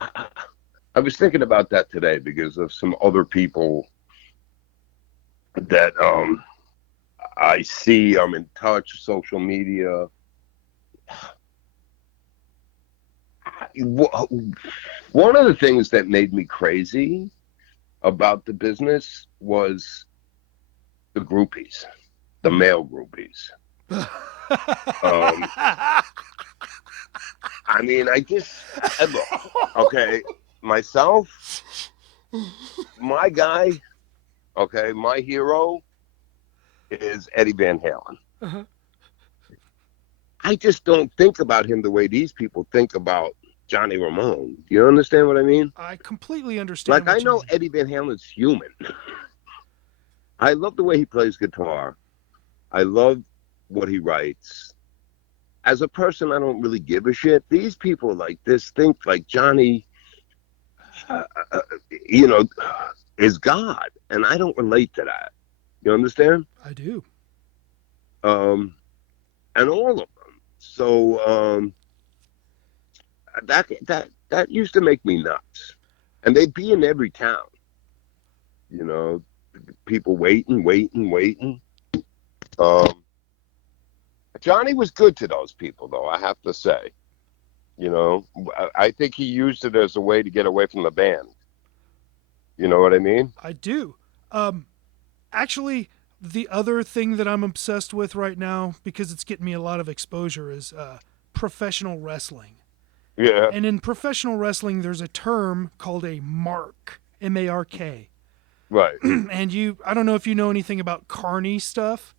I was thinking about that today because of some other people that I see. I'm in touch, social media. One of the things that made me crazy about the business was the groupies, the male groupies. Um, I mean, look, okay, myself, my guy, okay, my hero is Eddie Van Halen. Uh-huh. I just don't think about him the way these people think about Johnny Ramone. Do you understand what I mean? I completely understand Like, I what you know mean. Eddie Van Halen's human. I love the way he plays guitar. I love what he writes. As a person, I don't really give a shit. These people like this think like Johnny, uh, uh, you know, is God, and I don't relate to that. You understand? I do. Um, and all of them. So that used to make me nuts. And they'd be in every town. You know, people waiting, waiting, waiting. Um, Johnny was good to those people, though. I have to say. You know, I think he used it as a way to get away from the band. You know what I mean? I do. Um, Actually, the other thing that I'm obsessed with right now, because it's getting me a lot of exposure, is professional wrestling. Yeah. And in professional wrestling, there's a term called a mark, M-A-R-K. Right. And I don't know if you know anything about carny stuff,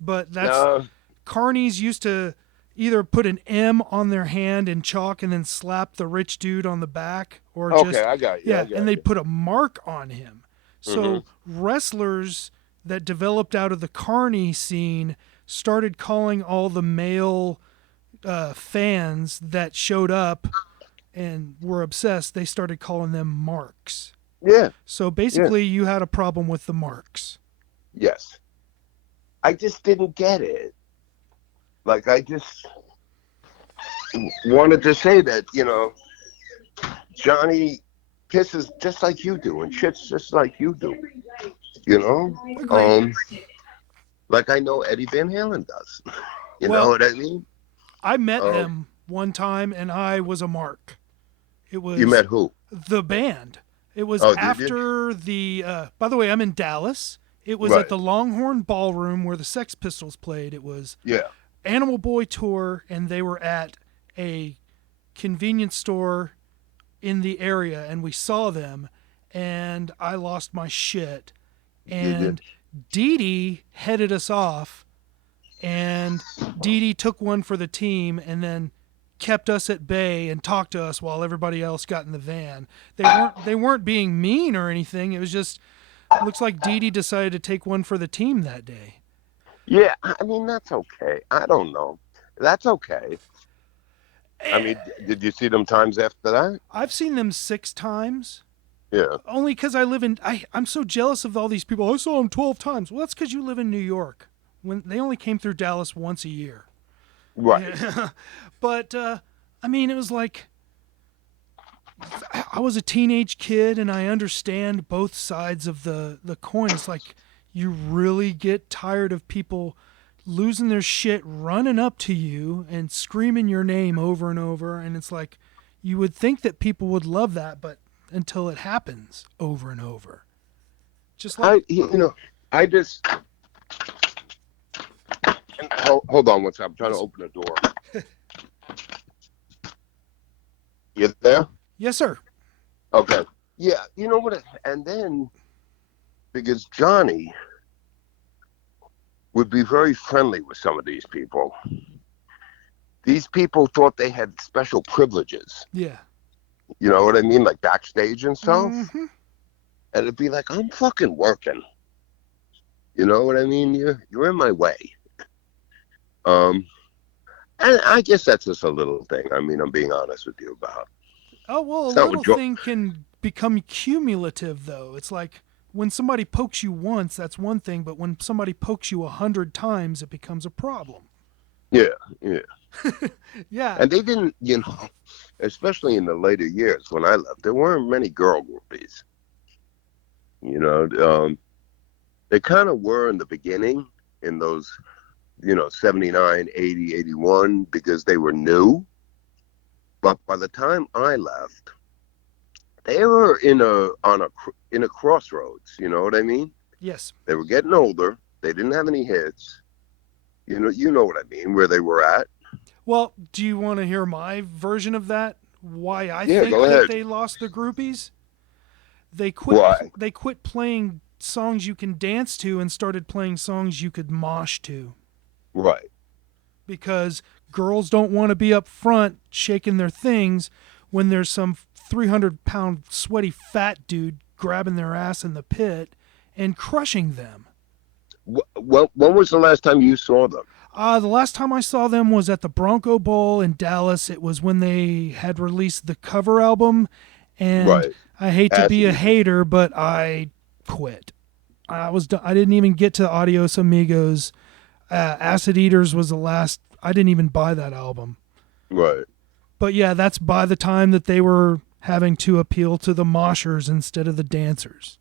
but No. carnies used to either put an M on their hand in chalk and then slap the rich dude on the back, or Okay, just, I got you. I yeah, and got they'd you. put a mark on him. Hmm. So wrestlers that developed out of the carny scene started calling all the male fans that showed up and were obsessed, they started calling them marks. Yeah. So Yeah. basically, you had a problem with the marks. Yes. I just didn't get it. Like, I just wanted to say that, Johnny pisses just like you do and shits just like you do. You know? Agreed. Um, like I know Eddie Van Halen does. You know Well, what I mean? I met Um, them one time and I was a mark. It you was met who? the band. It was Oh, did you? after by the way, I'm in Dallas. It was at Right. the Longhorn Ballroom where the Sex Pistols played. It was Yeah. Animal Boy Tour, and they were at a convenience store in the area, and we saw them, and I lost my shit. Did you? And Dee Dee headed us off, and Dee Dee took one for the team, and then kept us at bay and talked to us while everybody else got in the van. They weren't being mean or anything. It was just looks like Dee Dee decided to take one for the team that day. Yeah. I mean, that's okay. I don't know. That's okay. I Eh, mean, did you see them times after that? I've seen them 6 times. Yeah. Only because I'm so jealous of all these people. I saw them 12 times. Well, that's because you live in New York. When they only came through Dallas once a year. Right. Yeah. But I mean, it was like I was a teenage kid, and I understand both sides of the coin. It's like you really get tired of people losing their shit, running up to you and screaming your name over and over, and it's like you would think that people would love that, but until it happens over and over. Just like I just hold on one second. I'm trying to yes, open the door. You there? yes, sir. Okay. Yeah. You know what? And then because Johnny would be very friendly with some of these people. These people thought they had special privileges. Yeah. You know what I mean? Like backstage and stuff. Mm-hmm. And it'd be like, I'm fucking working. You know what I mean? You're in my way. Um, and I guess that's just a little thing. I mean, I'm being honest with you about. Oh well, a It's not what little Joe. thing can become cumulative, though. It's like when somebody pokes you once, that's one thing, but when somebody pokes you 100 times, it becomes a problem. Yeah, yeah. Yeah. And they didn't. especially in the later years when I left, there weren't many girl groupies. You know, they kind of were in the beginning in those, 79, 80, 81, because they were new. But by the time I left, they were in a crossroads. You know what I mean? Yes. They were getting older. They didn't have any hits. You know what I mean, where they were at. Well, do you want to hear my version of that? Why I Yeah, go think that ahead. they lost their groupies? They quit. Why? They quit playing songs you can dance to and started playing songs you could mosh to. Right. Because girls don't want to be up front shaking their things when there's some 300-pound sweaty fat dude grabbing their ass in the pit and crushing them. Well, when was the last time you saw them? The last time I saw them was at the Bronco Bowl in Dallas. It was when they had released the cover album, and Right. I hate to be Acid a Eaters. hater, but I quit. I didn't even get to Adios Amigos. Acid Eaters was the last. I didn't even buy that album. Right. But yeah, that's by the time that they were having to appeal to the moshers instead of the dancers.